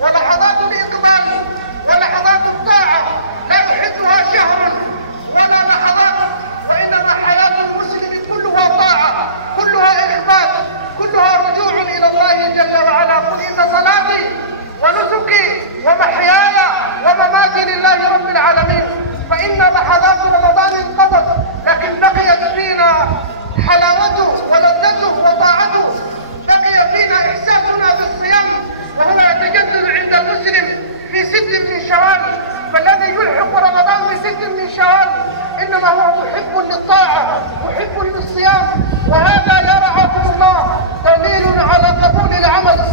ولحظات الإقبال ولحظات الطاعة لا تحدها شهر ولا لحظات، وإنما حياة المسلم كلها طاعة، كلها إخبات، كلها رجوع إلى الله جل وعلا. قل إن صلاتي ونسكي ومحياي ومماتي لله رب العالمين. فإن لحظات رمضان انقضت، لكن بقيت فينا حلاوته ولذته وطاعته، بقي فينا إحساسنا بالصيام وهو يتجدد عند المسلم في 6 من شوال. فالذي يلحق رمضان ب6 من شوال إنما هو محب للطاعة، محب للصيام، وهذا يا رعاكم الله دليل على قبول العمل